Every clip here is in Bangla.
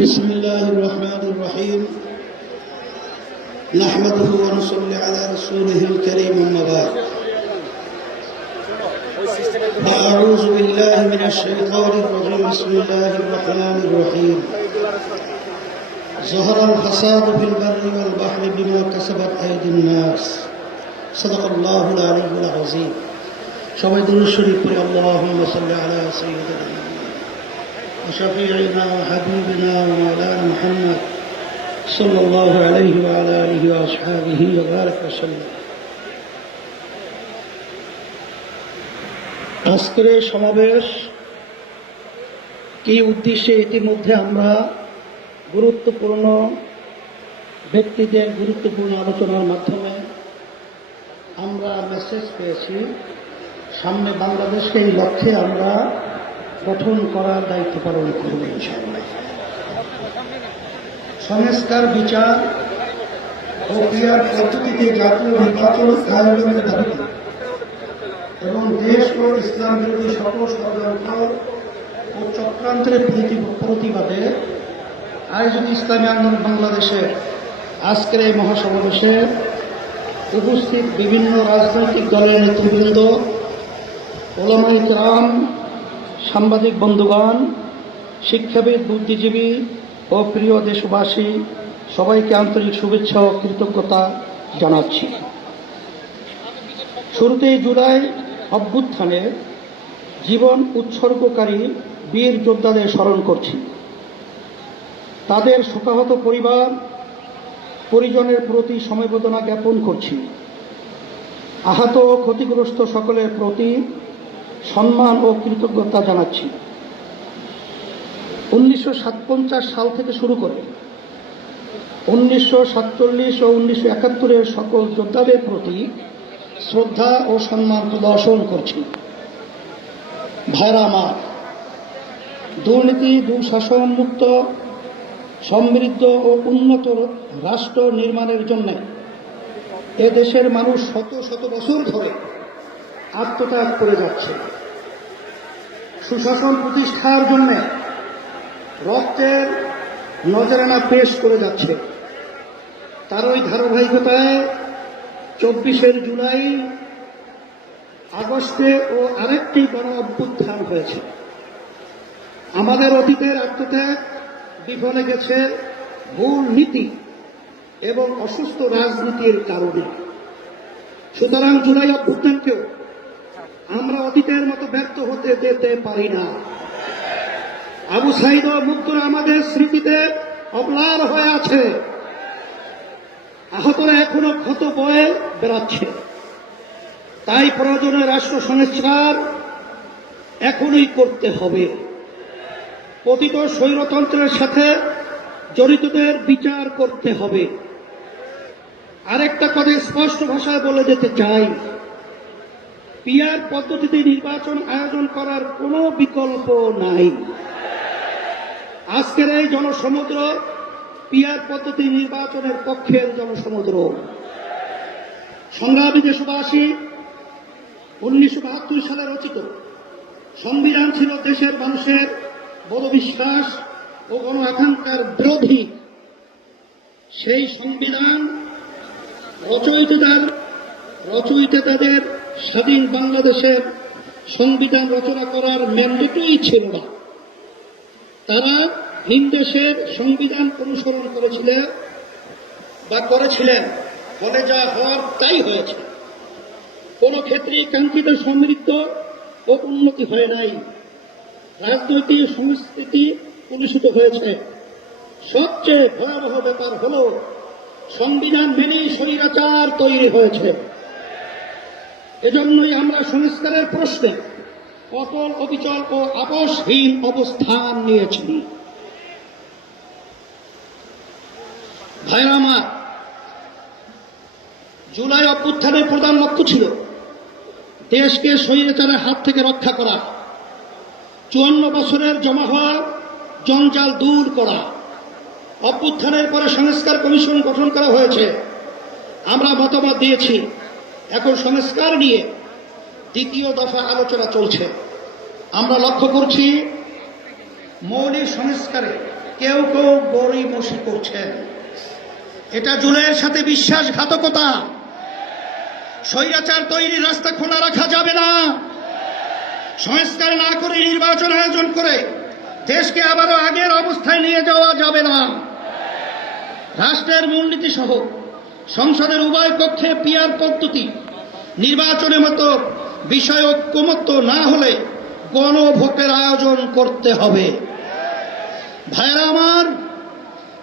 بسم الله الرحمن الرحيم نحمده ونصلي على رسوله الكريم أما بعد وأعوذ بالله من الشيطان الرجيم بسم الله الرحمن الرحيم ظهر الفساد في البر والبحر بما كسبت أيدي الناس صدق الله العلي العظيم সবাই দুরুদ শরীফ পড়ে আল্লাহুম্মা সাল্লি আলা সাইয়্যিদিনা وشفيعنا وحبيبنا ومولانا محمد صلى الله عليه وعلى اله واصحابه وبارك وسلم আজকের এই সমাবেশ কি উদ্দেশ্যে ইতিমধ্যে আমরা গুরুত্বপূর্ণ ব্যক্তিদের গুরুত্বপূর্ণ আলোচনার মাধ্যমে আমরা মেসেজ পেয়েছি সামনে বাংলাদেশকে এই লক্ষ্যে আমরা গঠন করার দায়িত্ব পালন করব সংস্কার বিচার ও ক্রিয়ার পদ্ধতিতে জাতীয় নির্বাচন আয়োজনের দাবিতে এবং দেশ ও ইসলাম বিরোধী সকল ষড়যন্ত্র ও চক্রান্তের প্রতি- প্রতিবাদে আয়োজিত ইসলামী আন্দোলন বাংলাদেশের আজকের এই মহাসমাবেশে উপস্থিত বিভিন্ন রাজনৈতিক দলের নেতৃবৃন্দ ওলামাই রাম সাংবাদিক বন্ধুগণ, শিক্ষাবিদ, বুদ্ধিজীবী ও প্রিয় দেশবাসী, সবাইকে আন্তরিক শুভেচ্ছা ও কৃতজ্ঞতা জানাচ্ছি। শুরুতেই জুলাই অভ্যুত্থানে জীবন উৎসর্গকারী বীর যোদ্ধাদের স্মরণ করছি। তাদের শোকাহত পরিবার, পরিজনের প্রতি সমবেদনা জ্ঞাপন করছি। আহত ও ক্ষতিগ্রস্ত সকলের প্রতি সম্মান ও কৃতজ্ঞতা জানাচ্ছি। উনিশশো সাল থেকে শুরু করে উনিশশো সাতচল্লিশ ও উনিশশো একাত্তরের সকল যোদ্ধাদের প্রতি শ্রদ্ধা ও সম্মান প্রদর্শন করছি। ভাইরা আমার, দুর্নীতি দুঃশাসন মুক্ত সমৃদ্ধ ও উন্নত রাষ্ট্র নির্মাণের জন্য এ দেশের মানুষ শত শত বছর ধরে আত্মত্যাগ করে যাচ্ছে। সুশাসন প্রতিষ্ঠার জন্য রক্তের নজরানা পেশ করে যাচ্ছে। তার ওই ধারাবাহিকতায় চব্বিশের জুলাই আগস্টে ও আরেকটি গণ অভ্যুত্থান হয়েছে। আমাদের অতীতের আত্মত্যাগ বিফলে গেছে ভুল নীতি এবং অসুস্থ রাজনীতির কারণে। সুতরাং জুলাই অভ্যুত্থানকেও আমরা অতীতের মতো ব্যর্থ হতে যেতে পারি না। আবু সাইদ মুক্তরা আমাদের স্মৃতিতে অবলার হয়ে আছে। আহতরা এখনও ক্ষত বয়ে বেড়াচ্ছে। তাই প্রয়োজনে রাষ্ট্র সংস্কার এখনই করতে হবে। পতিত স্বৈরতন্ত্রের সাথে জড়িতদের বিচার করতে হবে। আরেকটা কথা স্পষ্ট ভাষায় বলে যেতে চাই। পিয়ার পদ্ধতিতে নির্বাচন আয়োজন করার কোনো বিকল্প নাই। আজকের এই জনসমুদ্র পিয়ার পদ্ধতি নির্বাচনের পক্ষের জনসমুদ্র। সংগ্রামী দেশবাসী, উনিশশো বাহাত্তর সালে রচিত। সংবিধান ছিল দেশের মানুষের বড় বিশ্বাস ও গণ আকাঙ্ক্ষার বিরোধী। সেই সংবিধান রচয়িতাদের রচয়িতাদের স্বাধীন বাংলাদেশের সংবিধান রচনা করার ম্যান্ডেটই ছিল না। তারা ভিন দেশের সংবিধান অনুসরণ করেছিলেন বা করেছিলেন, ফলে যা হওয়ার তাই হয়েছে। কোন ক্ষেত্রে কাঙ্ক্ষিত সমৃদ্ধ ও উন্নতি হয় নাই। রাজনৈতিক সংস্কৃতি কলুষিত হয়েছে। সবচেয়ে ভয়াবহ ব্যাপার হল, সংবিধান মেনেই স্বৈরাচার তৈরি হয়েছে। এজন্যই আমরা সংস্কারের প্রশ্নে অটল অবিচল ও আপসহীন অবস্থান নিয়েছি। ভাইরা আমার, জুলাই অভ্যুত্থানের প্রধান লক্ষ্য ছিল দেশকে স্বৈরাচারের হাত থেকে রক্ষা করা, চুয়ান্ন বছরের জমা হওয়া জঞ্জাল দূর করা। অভ্যুত্থানের পরে সংস্কার কমিশন গঠন করা হয়েছে। আমরা মতামত দিয়েছি। এখন সংস্কার নিয়ে দ্বিতীয় দফা আলোচনা চলছে। আমরা লক্ষ্য করছি, মৌলিক সংস্কারে কেউ কেউ গড়িমসি করছেন। এটা জুলাইয়ের সাথে বিশ্বাসঘাতকতা। স্বৈরাচার তৈরির রাস্তা খোলা রাখা যাবে না। সংস্কার না করে নির্বাচন আয়োজন করে দেশকে আবারও আগের অবস্থায় নিয়ে যাওয়া যাবে না। রাষ্ট্রের মূলনীতি সহ সংসদের উভয় কক্ষে পিয়ার পদ্ধতি নির্বাচনের মতো বিষয় ঐক্যমত্য না হলে গণভোটের আয়োজন করতে হবে। ভাইরা আমার,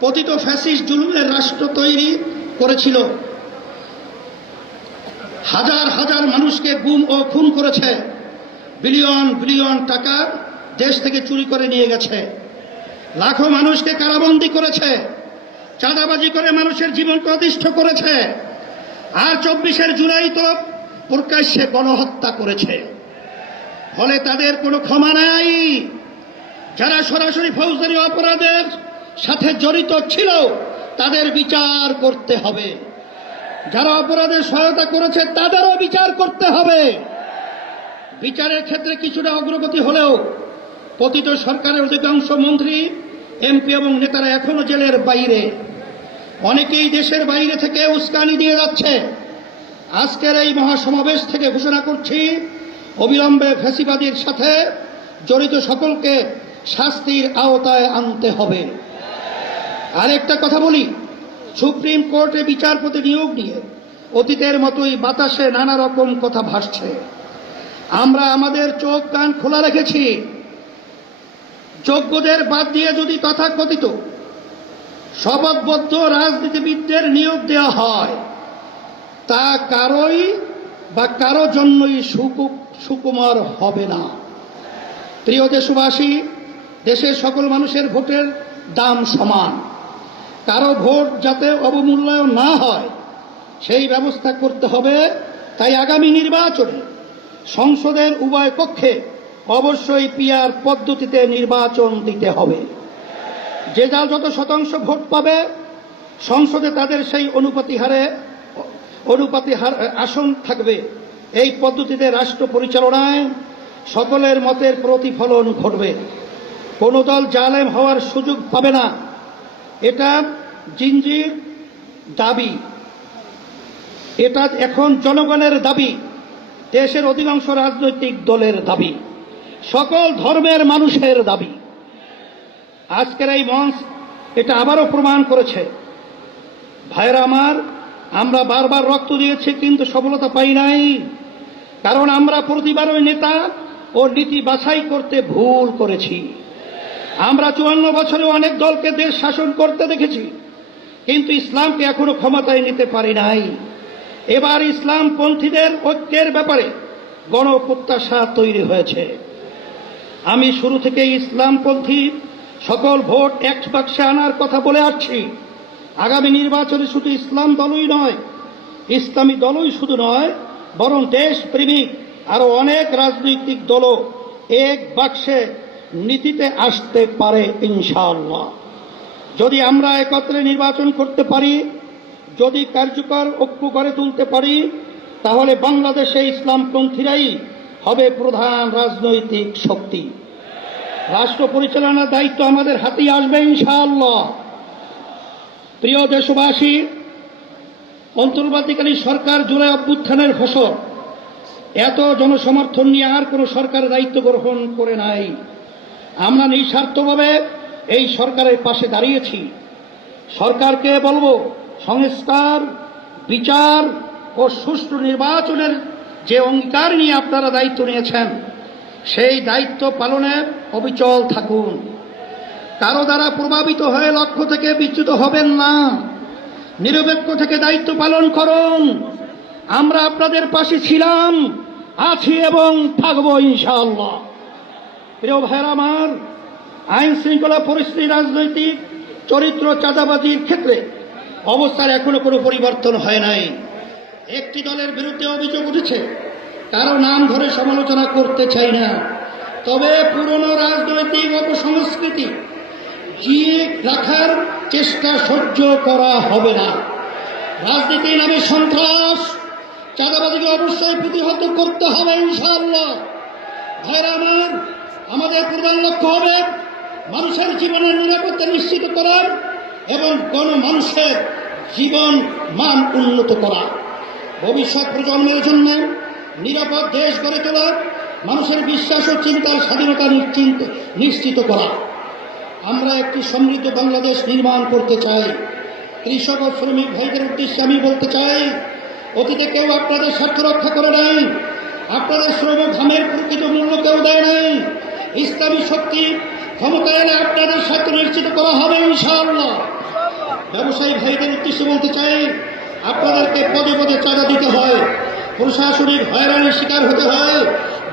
পতিত ফ্যাসিস্ট জুলুমের রাষ্ট্র তৈরি করেছিল। হাজার হাজার মানুষকে গুম ও খুন করেছে। বিলিয়ন বিলিয়ন টাকা দেশ থেকে চুরি করে নিয়ে গেছে। লাখো মানুষকে কারাবন্দি করেছে। চাঁদাবাজি করে মানুষের জীবনকে অতিষ্ঠ করেছে। আর চব্বিশের জুলাই তো প্রকাশ্যে গণহত্যা করেছে। ফলে তাদের কোনো ক্ষমা নাই। যারা সরাসরি ফৌজদারি অপরাধের সাথে জড়িত ছিল, তাদের বিচার করতে হবে। যারা অপরাধের সহায়তা করেছে, তাদেরও বিচার করতে হবে। বিচারের ক্ষেত্রে কিছুটা অগ্রগতি হলেও পতিত সরকারের অধিকাংশ মন্ত্রী, এমপি এবং নেতারা এখনও জেলের বাইরে। অনেকেই দেশের বাইরে থেকে উস্কানি দিয়ে যাচ্ছে। আজকের এই মহাসমাবেশ থেকে ঘোষণা করছি, অবিলম্বে ফ্যাসিবাদীর সাথে জড়িত সকলকে শাস্তির আওতায় আনতে হবে। আরেকটা কথা বলি, সুপ্রিম কোর্টে বিচারপতি নিয়োগ নিয়ে অতীতের মতোই বাতাসে নানা রকম কথা ভাসছে। আমরা আমাদের চোখ কান খোলা রেখেছি। যোগ্যদের বাদ দিয়ে যদি তথাকথিত শপথবদ্ধ রাজনীতিবিদদের নিয়োগ দেওয়া হয় তা কারোই বা কারও জন্যই সুকু- সুকুমার হবে না। প্রিয় দেশবাসী, দেশের সকল মানুষের ভোটের দাম সমান। কারও ভোট যাতে অবমূল্যায়ন না হয়, সেই ব্যবস্থা করতে হবে। তাই আগামী নির্বাচনে সংসদের উভয় কক্ষে অবশ্যই পিয়ার পদ্ধতিতে নির্বাচন দিতে হবে। যে যার যত শতাংশ ভোট পাবে, সংসদে তাদের সেই অনুপাতি হারে অনুপাতি আসন থাকবে। এই পদ্ধতিতে রাষ্ট্র পরিচালনায় সকলের মতের প্রতিফলন ঘটবে। কোনো দল জালেম হওয়ার সুযোগ পাবে না। এটা জিনজির দাবি। এটা এখন জনগণের দাবি, দেশের অধিকাংশ রাজনৈতিক দলের দাবি, সকল ধর্মের মানুষের দাবি। আজকের এই মঞ্চ এটা আবারও প্রমাণ করেছে। ভাইরা আমার আমরা বারবার রক্ত দিয়েছি, কিন্তু সফলতা পাই নাই। কারণ আমরা প্রতিবারই নেতা ও নীতি বাছাই করতে ভুল করেছি। আমরা চুয়ান্ন বছরে অনেক দলকে দেশ শাসন করতে দেখেছি, কিন্তু ইসলামকে এখনও ক্ষমতায় নিতে পারি নাই। এবার ইসলাম পন্থীদের ঐক্যের ব্যাপারে গণপ্রত্যাশা তৈরি হয়েছে। আমি শুরু থেকে ইসলামপন্থী সকল ভোট এক বাক্সে আনার কথা বলে আসছি। আগামী নির্বাচনে শুধু ইসলাম দলই নয়, ইসলামী দলই শুধু নয়, বরং দেশ প্রেমিক আরও অনেক রাজনৈতিক দলও এক বাক্সে নীতিতে আসতে পারে ইনশাআল্লাহ। যদি আমরা একত্রে নির্বাচন করতে পারি, যদি কার্যকর ঐক্য গড়ে তুলতে পারি, তাহলে বাংলাদেশে ইসলামপন্থীরাই হবে প্রধান রাজনৈতিক শক্তি। রাষ্ট্র পরিচালনার দায়িত্ব আমাদের হাতেই আসবে ইনশাআল্লাহ। প্রিয় দেশবাসী, অন্তর্বর্তীকালীন সরকার জুলাই অভ্যুত্থানের ফসল। এত জনসমর্থন নিয়ে আর কোনো সরকার দায়িত্ব গ্রহণ করে নাই। আমরা নিঃস্বার্থভাবে এই সরকারের পাশে দাঁড়িয়েছি। সরকারকে বলব, সংস্কার, বিচার ও সুষ্ঠু নির্বাচনের যে অঙ্গীকার নিয়ে আপনারা দায়িত্ব নিয়েছেন, সেই দায়িত্ব পালনে অবিচল থাকুন। কারও দ্বারা প্রভাবিত হয়ে লক্ষ্য থেকে বিচ্যুত হবেন না। নিরপেক্ষ থেকে দায়িত্ব পালন করুন। আমরা আপনাদের পাশে ছিলাম, আছি এবং থাকব ইনশাআল্লাহ। প্রিয় ভাইয়ের আমার, আইন শৃঙ্খলা পরিস্থিতি, রাজনৈতিক চরিত্র, চাঁদাবাজির ক্ষেত্রে অবস্থার এখনও কোনো পরিবর্তন হয় নাই। একটি দলের বিরুদ্ধে অভিযোগ উঠেছে, কারও নাম ধরে সমালোচনা করতে চাই না। তবে পুরনো রাজনৈতিক অপসংস্কৃতি জিয়ে রাখার চেষ্টা সহ্য করা হবে না। রাজনীতির নামে সন্ত্রাস, চাঁদাবাজিকে অবশ্যই প্রতিহত করতে হবে ইনশাআল্লাহ। ভাইরা আমার, আমাদের প্রধান লক্ষ্য হবে মানুষের জীবনের নিরাপত্তা নিশ্চিত করার এবং গণমানুষের জীবন মান উন্নত করা। ভবিষ্যৎ প্রজন্মের জন্য নিরাপদ দেশ গড়ে তোলা, মানুষের বিশ্বাস ও চিন্তার স্বাধীনতা নিশ্চিত করা। আমরা একটি সমৃদ্ধ বাংলাদেশ নির্মাণ করতে চাই। কৃষক ও শ্রমিক ভাইদের উদ্দেশ্যে আমি বলতে চাই, অতীতে কেউ আপনাদের স্বার্থ রক্ষা করে নাই, আপনাদের শ্রম ঘামের প্রকৃত মূল্য কেউ দেয় নাই। ইসলামী শক্তি ক্ষমতা এলে আপনাদের স্বার্থ নিশ্চিত করা হবে, ইনশাআল্লাহ। ব্যবসায়ী ভাইদের উদ্দেশ্যে বলতে চাই, আপনাদেরকে পদে পদে চাঁদা দিতে হয়, প্রশাসনিক হয়রানির শিকার হতে হয়,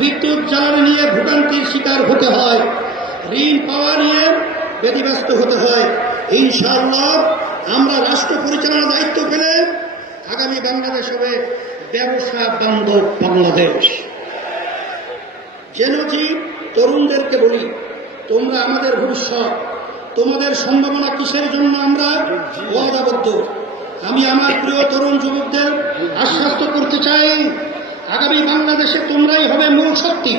বিদ্যুৎ জ্বালানি নিয়ে ভোগান্তির শিকার হতে হয়। ঋণ পাওয়া নিয়ে ব্যতিব্যস্ত হতে হয়। ইনশাআল্লাহ আমরা রাষ্ট্র পরিচালনার দায়িত্ব পেলে আগামী বাংলাদেশ হবে ব্যবসা বান্ধব বাংলাদেশ। জেনজি, তরুণদেরকে বলি, তোমরা আমাদের ভবিষ্যৎ, তোমাদের সম্ভাবনা কিসের জন্য আমরা ওয়াদাবদ্ধ আমি আমার প্রিয় তরুণ যুবকদের আশ্বস্ত করতে চাই, আগামী বাংলাদেশে তোমরাই হবে মূল শক্তি।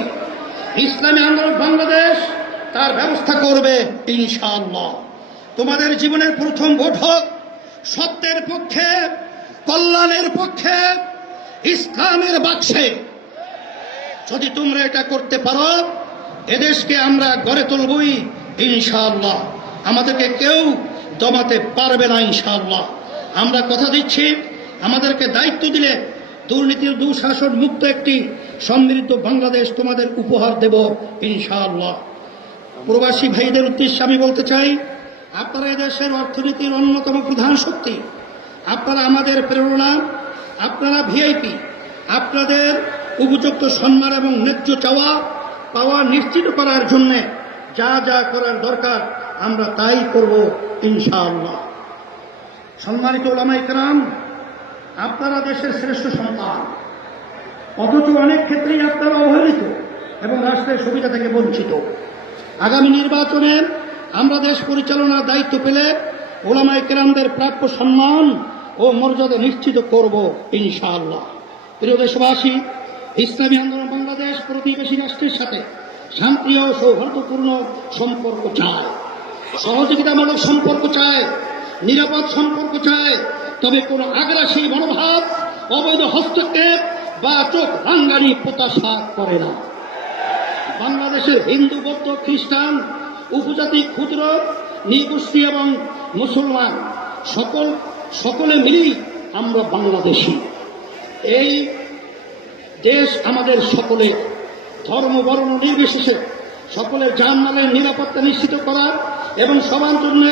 ইসলামী আন্দোলন বাংলাদেশ তার ব্যবস্থা করবে, ইনশাআল্লাহ। তোমাদের জীবনের প্রথম ভোট হোক, সত্যের পক্ষে, কল্যাণের পক্ষে, ইসলামের বাক্সে। যদি তোমরা এটা করতে পারো, এদেশকে আমরা গড়ে তুলবই, ইনশাআল্লাহ। আমাদেরকে কেউ দমাতে পারবে না, ইনশাআল্লাহ। আমরা কথা দিচ্ছি, আমাদেরকে দায়িত্ব দিলে দুর্নীতির দুঃশাসন মুক্ত একটি সমৃদ্ধ বাংলাদেশ তোমাদের উপহার দেব, ইনশাআল্লাহ। প্রবাসী ভাইদের উদ্দেশ্যে আমি বলতে চাই, আপনারা এদেশের অর্থনীতির অন্যতম প্রধান শক্তি। আপনারা আমাদের প্রেরণা, আপনারা ভিআইপি আপনাদের উপযুক্ত সম্মান এবং ন্যায্য চাওয়া পাওয়া নিশ্চিত করার জন্য যা যা করার দরকার, আমরা তাই করব ইনশাআল্লাহ। সম্মানিত ওলামাই কেরাম আপনারা দেশের শ্রেষ্ঠ সন্তান। অথচ অনেক ক্ষেত্রেই আপনারা অবহেলিত এবং রাষ্ট্রের সুবিধা থেকে বঞ্চিত। আগামী নির্বাচনে আমরা দেশ পরিচালনার দায়িত্ব পেলে ওলামাই কেরামদের প্রাপ্য সম্মান ও মর্যাদা নিশ্চিত করব ইনশাআল্লাহ। প্রিয় দেশবাসী, ইসলামী আন্দোলন বাংলাদেশ প্রতিবেশী রাষ্ট্রের সাথে শান্তি ও সৌহার্দ্যপূর্ণ সম্পর্ক চায়। সহযোগিতামূলক সম্পর্ক চায়, নিরাপদ সম্পর্ক চায়, তবে কোনো আগ্রাসী মনোভাব, অবৈধ হস্তক্ষেপ বা চোখ রাঙ্গানি প্রত্যাশা করে না। বাংলাদেশের হিন্দু, বৌদ্ধ, খ্রিস্টান, উপজাতি, ক্ষুদ্র, নৃগোষ্ঠী এবং মুসলমান সকল, সকলে মিলেই আমরা বাংলাদেশি। এই দেশ আমাদের সকলে ধর্ম, বর্ণ নির্বিশেষে সকলের জানমালের নিরাপত্তা নিশ্চিত করা এবং সবার জন্য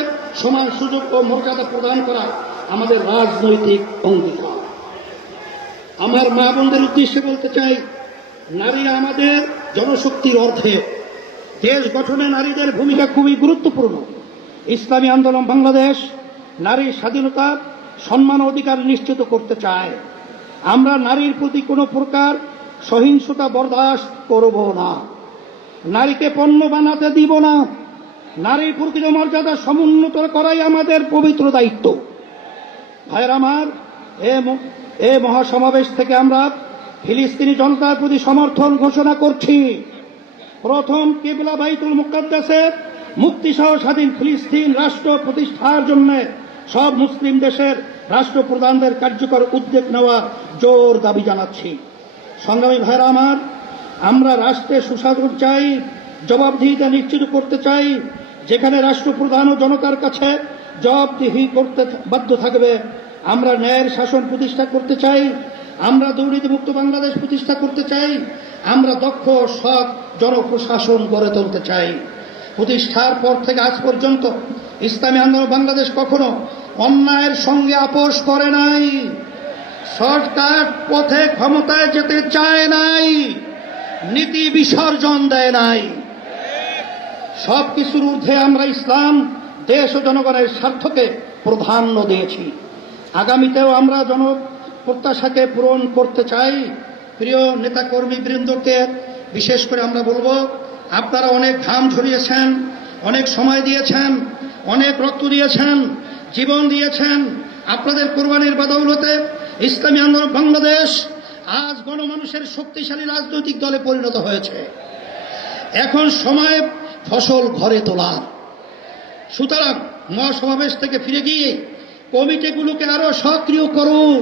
সমান সুযোগ ও মর্যাদা প্রদান করা আমাদের রাজনৈতিক অঙ্গীকার। আমার মা বোনদের উদ্দেশ্যে বলতে চাই, নারীরা আমাদের জনশক্তির অর্থে দেশ গঠনে নারীদের ভূমিকা খুবই গুরুত্বপূর্ণ। ইসলামী আন্দোলন বাংলাদেশ নারীর স্বাধীনতা সম্মান অধিকার নিশ্চিত করতে চায়। আমরা নারীর প্রতি কোনো প্রকার সহিংসতা বরদাস্ত করব না। নারীকে পণ্য বানাতে দিব না। নারীর প্রকৃত মর্যাদা সমুন্নত করাই আমাদের পবিত্র দায়িত্ব। ভাইয়ের আমার এ মহাসমাবেশ থেকে আমরা ফিলিস্তিনি জনতার প্রতি সমর্থন ঘোষণা করছি। প্রথম কেবলা বাইতুল মুকাদ্দাসে মুক্তিসহ স্বাধীন ফিলিস্তিন রাষ্ট্র প্রতিষ্ঠার জন্য সব মুসলিম দেশের রাষ্ট্রপ্রধানদের কার্যকর উদ্যোগ নেওয়া জোর দাবি জানাচ্ছি। সংগ্রামী ভাইরা আমার, আমরা রাষ্ট্রে সুশাসন চাই, জবাবদিহিতা নিশ্চিত করতে চাই, যেখানে রাষ্ট্রপ্রধান ও জনতার কাছে জবাবদিহি করতে বাধ্য থাকবে, আমরা ন্যায়ের শাসন প্রতিষ্ঠা করতে চাই আমরা দুর্নীতিমুক্ত বাংলাদেশ প্রতিষ্ঠা করতে চাই, আমরা দক্ষ, সৎ জনপ্রশাসন গড়ে তুলতে চাই। প্রতিষ্ঠার পর থেকে আজ পর্যন্ত ইসলামী আন্দোলন বাংলাদেশ কখনো অন্যায়ের সঙ্গে আপোষ করে নাই। সরকার পথে ক্ষমতায় যেতে চায় নাই, নীতি বিসর্জন দেয় নাই। সব কিছুর ঊর্ধ্বে আমরা ইসলাম দেশ ও জনগণের স্বার্থকে প্রাধান্য দিয়েছি। আগামীতেও আমরা জন প্রত্যাশাকে পূরণ করতে চাই। প্রিয় নেতাকর্মী বৃন্দকে, বিশেষ করে আমরা বলব, আপনারা অনেক ঘাম ঝরিয়েছেন, অনেক সময় দিয়েছেন, অনেক রক্ত দিয়েছেন, জীবন দিয়েছেন। আপনাদের কোরবানির বাদৌলতে ইসলামী আন্দোলন বাংলাদেশ আজ গণমানুষের শক্তিশালী রাজনৈতিক দলে পরিণত হয়েছে। এখন সময় ফসল ঘরে তোলা সুতরাং মহাসমাবেশ থেকে ফিরে গিয়ে কমিটিগুলোকে আরও সক্রিয় করুন।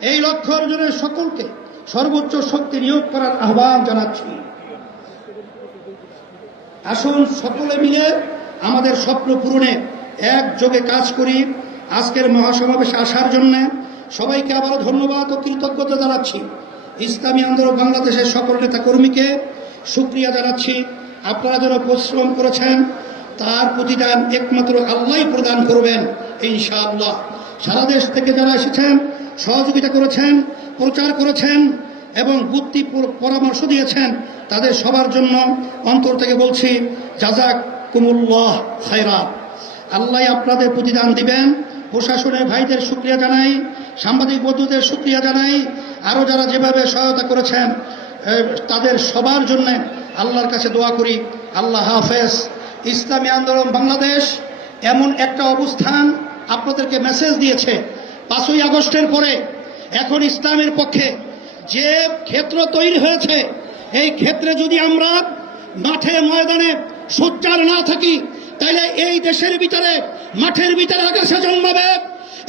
এই লক্ষ্য অর্জনের সকলকে সর্বোচ্চ শক্তি নিয়োগ করার আহ্বান জানাচ্ছি। আসুন সকলে মিলে আমাদের স্বপ্ন পূরণে একযোগে কাজ করি। আজকের মহাসমাবেশে আসার জন্য সবাইকে আবারও ধন্যবাদ ও কৃতজ্ঞতা জানাচ্ছি। ইসলামী আন্দোলন বাংলাদেশের সকল নেতা কর্মীকে সুক্রিয়া জানাচ্ছি। আপনারা যারা পরিশ্রম করেছেন, তার প্রতিদান একমাত্র আল্লাহই প্রদান করবেন, ইনশাআল্লাহ। সারা দেশ থেকে যারা এসেছেন সহযোগিতা করেছেন, প্রচার করেছেন এবং বুদ্ধি পরামর্শ দিয়েছেন তাদের সবার জন্য। অন্তর থেকে বলছি জাজাক কুমুল্লাহ খায়রা। আল্লাহ আপনাদের প্রতিদান দিবেন। প্রশাসনের ভাইদের শুক্রিয়া জানাই, সাংবাদিক বন্ধুদের শুক্রিয়া জানাই। আরও যারা যেভাবে সহায়তা করেছেন তাদের সবার জন্য আল্লাহর কাছে দোয়া করি। আল্লাহ হাফেজ। ইসলামী আন্দোলন বাংলাদেশ এমন একটা অবস্থান আপনাদেরকে মেসেজ দিয়েছে। পাঁচই আগস্টের পরে এখন ইসলামের পক্ষে যে ক্ষেত্র তৈরি হয়েছে, এই ক্ষেত্রে যদি আমরা মাঠে ময়দানে সোচ্চার না থাকি, তাহলে এই দেশের ভিতরে, মাঠের ভিতরে আকাশে জন্মাবে।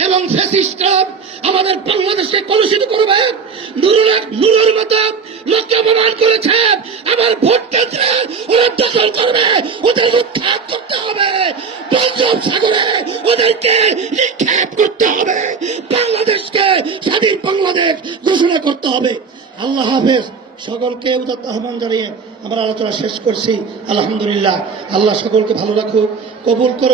এবং ফ্যাসিস্টরা আমাদের বাংলাদেশকে কলুষিত করবে। নুরুল নুরুর মতো লোককে অপমান করেছে। আবার ভোট কেন্দ্রে ওরা দখল করবে। ওদের উৎখাত করতে হবে। বঙ্গোপ সাগরে ওদেরকে নিক্ষেপ করতে হবে। বাংলাদেশকে স্বাধীন বাংলাদেশ ঘোষণা করতে হবে। আল্লাহ হাফেজ। সকলকে উদাত্ত আহ্বান জানিয়ে আমরা আলোচনা শেষ করছি। আলহামদুলিল্লাহ। আল্লাহ সকলকে ভালো রাখুক, কবুল করুক।